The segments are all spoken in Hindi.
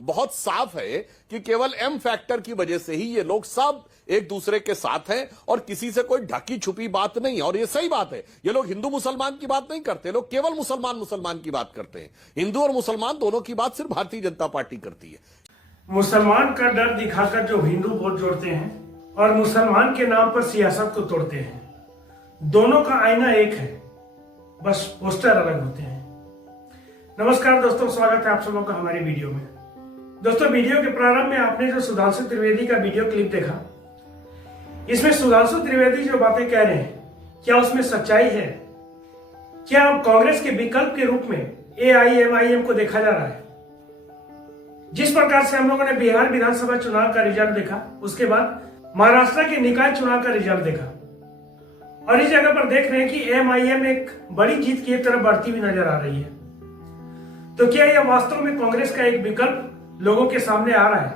बहुत साफ है कि केवल एम फैक्टर की वजह से ही ये लोग सब एक दूसरे के साथ हैं और किसी से कोई ढकी छुपी बात नहीं। और ये सही बात है, ये लोग हिंदू मुसलमान की बात नहीं करते, लोग केवल मुसलमान की बात करते हैं। हिंदू और मुसलमान दोनों की बात सिर्फ भारतीय जनता पार्टी करती है। मुसलमान का डर दिखाकर जो हिंदू वोट जोड़ते हैं और मुसलमान के नाम पर सियासत को तोड़ते हैं, दोनों का आईना एक है, बस पोस्टर अलग होते हैं। नमस्कार दोस्तों, स्वागत है आप सब लोगों का हमारी वीडियो में। दोस्तों, वीडियो के प्रारंभ में आपने जो सुधांशु त्रिवेदी का वीडियो क्लिप देखा, इसमें सुधांशु त्रिवेदी जो बातें कह रहे हैं, क्या उसमें सच्चाई है? क्या अब कांग्रेस के विकल्प के रूप में AIMIM को देखा जा रहा है? जिस प्रकार से हम लोगों ने बिहार विधानसभा चुनाव का रिजल्ट देखा, उसके बाद महाराष्ट्र के निकाय चुनाव का रिजल्ट देखा और इस जगह पर देख रहे हैं कि MIM एक बड़ी जीत की तरफ बढ़ती हुई नजर आ रही है। तो क्या यह वास्तव में कांग्रेस का एक विकल्प लोगों के सामने आ रहा है?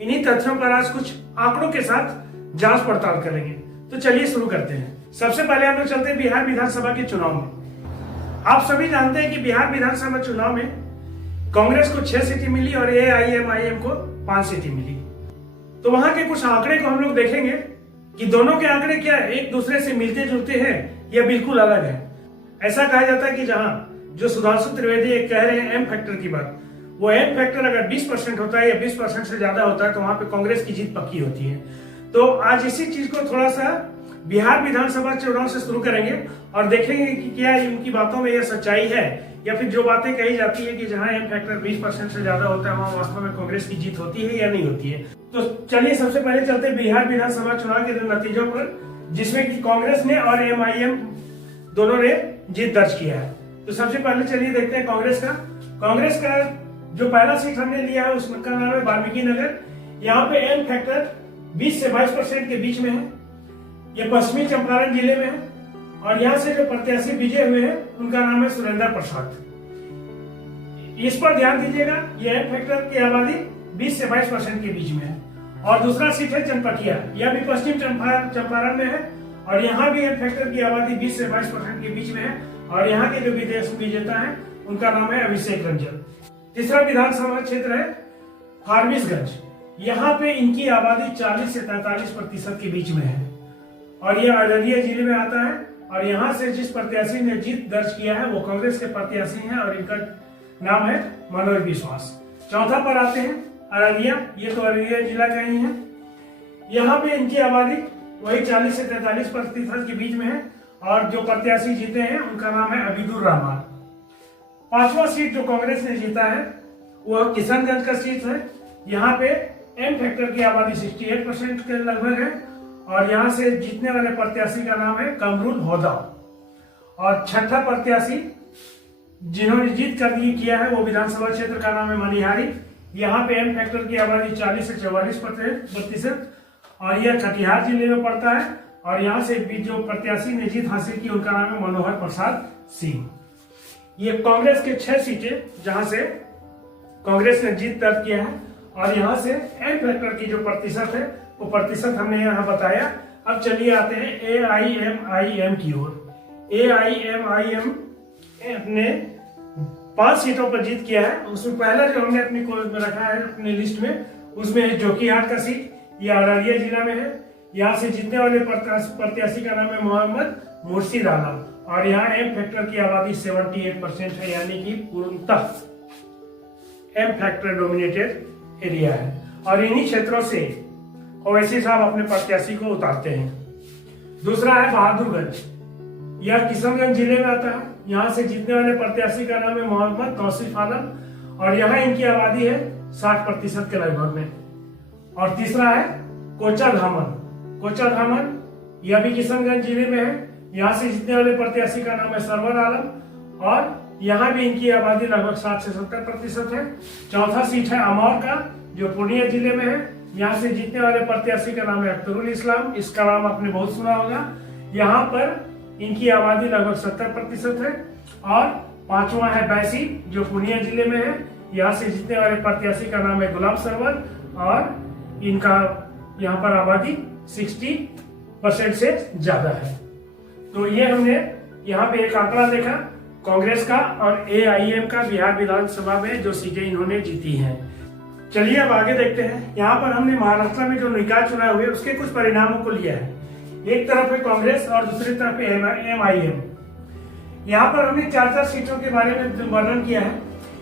इन्हीं तथ्यों पर आज कुछ आंकड़ों के साथ जांच पड़ताल करेंगे। तो चलिए शुरू करते हैं। सबसे पहले हम लोग चलते हैं बिहार विधानसभा के चुनाव में। आप सभी जानते हैं कि बिहार विधानसभा चुनाव में कांग्रेस को 6 सीटें मिली और AIMIM को 5 सीटें मिली। तो वहां के कुछ आंकड़े को हम लोग देखेंगे कि दोनों के आंकड़े क्या एक दूसरे से मिलते जुलते हैं या बिल्कुल अलग है। ऐसा कहा जाता है कि जहां जो सुधांशु त्रिवेदी कह रहे हैं एम फैक्टर की बात, वो एम फैक्टर अगर 20% होता है या 20% से ज्यादा होता है तो वहां पे कांग्रेस की जीत पक्की होती है। तो आज इसी चीज को थोड़ा सा बिहार विधानसभा चुनाव से शुरू करेंगे और देखेंगे कि क्या उनकी बातों में यह सच्चाई है या फिर जो बातें कही जाती है कि जहां एम फैक्टर 20% से ज्यादा होता है वहां वास्तव में कांग्रेस की जीत होती है या नहीं होती है। तो चलिए सबसे पहले चलते हैं बिहार विधानसभा चुनाव के नतीजों पर, जिसमें कि कांग्रेस ने और MIM दोनों ने जीत दर्ज किया है। तो सबसे पहले चलिए देखते हैं कांग्रेस का जो पहला सीट हमने लिया है उसका नाम है वाल्मीकि नगर। यहाँ पे एम फैक्टर 20 से 22% के बीच में है। ये पश्चिमी चंपारण जिले में है और यहाँ से जो प्रत्याशी विजय हुए हैं उनका नाम है सुरेंद्र प्रसाद। इस पर ध्यान दीजिएगा, ये एम फैक्टर की आबादी 20 से 22% के बीच में है। और दूसरा सीट है चनपटिया, यह भी पश्चिम चंपारण में है और यहाँ भी एम फैक्टर की आबादी 20 से 22% के बीच में है और यहाँ के जो विजेता है उनका नाम है अभिषेक रंजन। तीसरा विधानसभा क्षेत्र है फारबिसगंज। यहाँ पे इनकी आबादी 40 से 43% के बीच में है और यह अररिया जिले में आता है। और यहाँ से जिस प्रत्याशी ने जीत दर्ज किया है वो कांग्रेस के प्रत्याशी हैं और इनका नाम है मनोज विश्वास। चौथा पर आते हैं अररिया, ये तो अररिया जिला का ही है। यहाँ पे इनकी आबादी वही 40 से 43% के बीच में है और जो प्रत्याशी जीते हैं उनका नाम है अबीदुर रहमान। पांचवा सीट जो कांग्रेस ने जीता है वह किशनगंज का सीट है। यहाँ पे एम फैक्टर की आबादी 68% के लगभग है और यहाँ से जीतने वाले प्रत्याशी का नाम है कमरुल होदा। और छठा प्रत्याशी जिन्होंने जीत कर किया है वो विधानसभा क्षेत्र का नाम है मनिहारी। यहाँ पे एम फैक्टर की आबादी 40 से 44% और यह कटिहार जिले में पड़ता है और यहाँ से जो प्रत्याशी ने जीत हासिल की उनका नाम है मनोहर प्रसाद सिंह। ये कांग्रेस के 6 सीटें जहां से कांग्रेस ने जीत दर्ज किया है और यहाँ से एम फैक्टर की जो प्रतिशत है वो प्रतिशत हमने यहाँ बताया। अब चलिए आते हैं AIMIM की ओर। AIMIM ने 5 सीटों पर जीत किया है। उसमें पहला जो हमने अपनी रखा है अपने लिस्ट में, उसमें जोकीहाट का सीट, यह अररिया जिला में है। यहाँ से जीतने वाले प्रत्याशी का नाम है मोहम्मद मुर्शिद आलम और यहाँ एम फैक्टर की आबादी 78% है, यानी कि पूर्णतः एम फैक्टर डोमिनेटेड एरिया है। और इन्हीं क्षेत्रों से ओवैसी साहब अपने प्रत्याशी को उतारते हैं। दूसरा है बहादुरगंज, यह किशनगंज जिले में आता है। यहाँ से जीतने वाले प्रत्याशी का नाम है मोहम्मद तौसीफ आलम और यहाँ इनकी आबादी है 60% के लगभग में। और तीसरा है कोचा धामन, यह भी किशनगंज जिले में है। यहाँ से जीतने वाले प्रत्याशी का नाम है सरवर आलम और यहाँ भी इनकी आबादी लगभग 60 से 70% है। चौथा सीट है अमौर का, जो पूर्णिया जिले में है। यहाँ से जीतने वाले प्रत्याशी का नाम है अख्तरुल इस्लाम, इसका नाम आपने बहुत सुना होगा। यहाँ पर इनकी आबादी लगभग 70% है। और पांचवा है बैसी, जो पूर्णिया जिले में है। यहाँ से जीतने वाले प्रत्याशी का नाम है गुलाब सरवर और इनका यहाँ पर आबादी 60% से ज्यादा है। तो ये हमने यहाँ पे एक आंकड़ा देखा कांग्रेस का और AIM का बिहार विधानसभा में जो सीटें इन्होंने जीती हैं। चलिए अब आगे देखते हैं। यहाँ पर हमने महाराष्ट्र में जो निकाय चुनाव हुए उसके कुछ परिणामों को लिया है। एक तरफ है कांग्रेस और दूसरी तरफ है MIM। यहाँ पर हमने 4-4 सीटों के बारे में वर्णन किया है।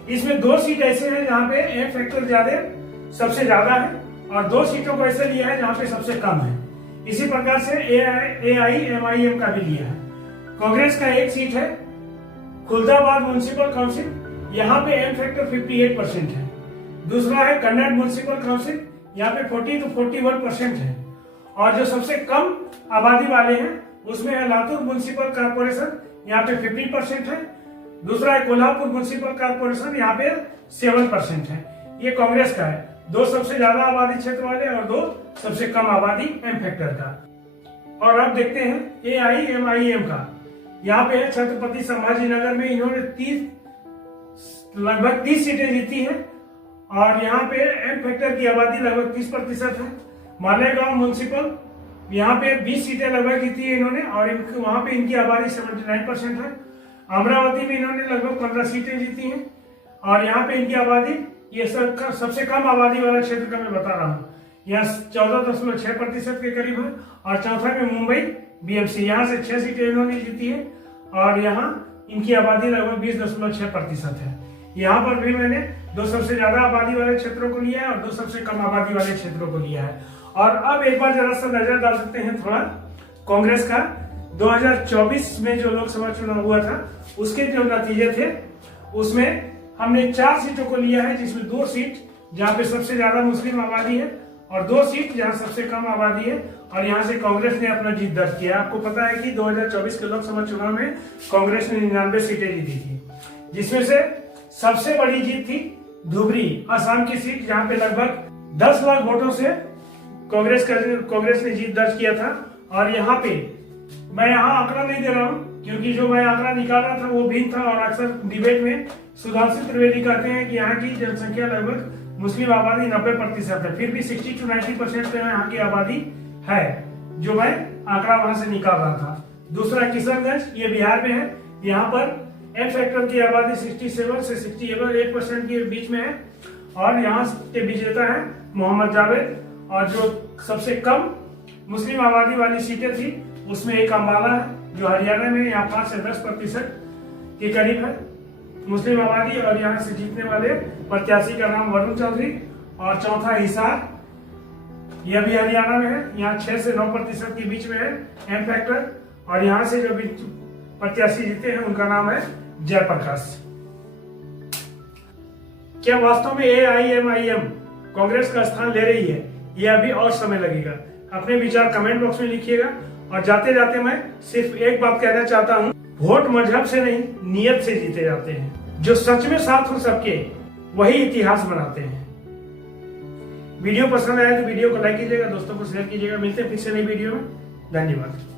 इसमें 2 सीट ऐसे हैं जहाँ पे एम फैक्टर सबसे ज्यादा है और 2 सीटों को ऐसे लिया है जहाँ पे सबसे कम है। इसी प्रकार से AIMIM का भी लिया है। कांग्रेस का एक सीट है खुलदाबाद म्युनिसिपल काउंसिल, यहाँ पे एम फैक्टर 58% है। दूसरा है कन्नड़ म्युनिसिपल काउंसिल, यहाँ पे 40 to 41% है। और जो सबसे कम आबादी वाले हैं उसमें है लातूर म्युनिसिपल कॉर्पोरेशन, यहाँ पे 15% है। दूसरा है कोल्हापुर म्युनिसिपल कॉर्पोरेशन, यहाँ पे 7% है। ये कांग्रेस का है, 2 सबसे ज्यादा आबादी क्षेत्र वाले और 2 सबसे कम आबादी एम फैक्टर का। और अब देखते हैं AIMIM का। यहाँ पे है छत्रपति संभाजी नगर में इन्होंने लगभग 30 सीटें जीती हैं और यहाँ पे एम फैक्टर की आबादी लगभग 30% है। मालेगांव म्युनिसिपल यहाँ पे 20 सीटें लगभग जीती है इन्होंने और वहां पे इनकी आबादी 79% है। अमरावती में इन्होंने लगभग 15 सीटें जीती हैं और यहाँ पे इनकी आबादी, ये सबसे कम आबादी वाला क्षेत्र का मैं बता रहा हूँ, यहाँ 14.6% के करीब है। और चौथा में मुंबई BMC, यहाँ से 6 सीटें इन्होंने जीती है और यहाँ इनकी आबादी लगभग 20.6% है। यहाँ पर भी मैंने 2 सबसे ज्यादा आबादी वाले क्षेत्रों को लिया है और 2 सबसे कम आबादी वाले क्षेत्रों को लिया है। और अब एक बार जरा सा नजर डाल सकते हैं थोड़ा कांग्रेस का 2024 में जो लोकसभा चुनाव हुआ था उसके जो नतीजे थे उसमें हमने 4 सीटों को लिया है, जिसमें 2 सीट जहाँ पे सबसे ज्यादा मुस्लिम आबादी है और 2 सीट जहाँ सबसे कम आबादी है। और यहाँ से कांग्रेस ने अपना जीत दर्ज किया। आपको पता है कि 2024 के लोकसभा चुनाव में कांग्रेस ने 99 सीटें जीती थी, जिसमें से सबसे बड़ी जीत थी धुबरी असम की सीट, जहाँ पे लगभग 10 लाख वोटों से कांग्रेस ने जीत दर्ज किया था। और यहाँ पे मैं यहाँ आंकड़ा नहीं दे रहा हूँ क्योंकि जो मैं आंकड़ा निकाल रहा था वो भिन्न था और अक्सर डिबेट में सुधांशु त्रिवेदी कहते हैं कि यहाँ की जनसंख्या लगभग मुस्लिम आबादी 90% है, फिर भी 60 to 90% यहाँ की आबादी है जो मैं आंकड़ा वहां से निकाल रहा था। दूसरा किशनगंज, ये बिहार में है, यहाँ पर एम फैक्टर की आबादी 67 से 68% के बीच में है और यहाँ के विजेता है मोहम्मद जावेद। और जो सबसे कम मुस्लिम आबादी वाली सीटें थी उसमें एक अम्बाला है जो हरियाणा में, यहाँ 5 से 10% के करीब है मुस्लिम आबादी और यहाँ से जीतने वाले प्रत्याशी का नाम वरुण चौधरी। और चौथा हिसार, यह भी हरियाणा में है, यहाँ 6 से 9% के बीच में है एम फैक्टर और यहाँ से जो भी प्रत्याशी जीते हैं उनका नाम है जयप्रकाश। क्या वास्तव में AIMIM कांग्रेस का स्थान ले रही है? यह अभी और समय लगेगा। अपने विचार कमेंट बॉक्स में लिखिएगा। और जाते जाते मैं सिर्फ एक बात कहना चाहता हूँ, वोट मजहब से नहीं नियत से जीते जाते हैं। जो सच में साथ हो सबके वही इतिहास बनाते हैं। वीडियो पसंद आया तो वीडियो को लाइक कीजिएगा, दोस्तों को शेयर कीजिएगा। मिलते हैं फिर से नई वीडियो में। धन्यवाद।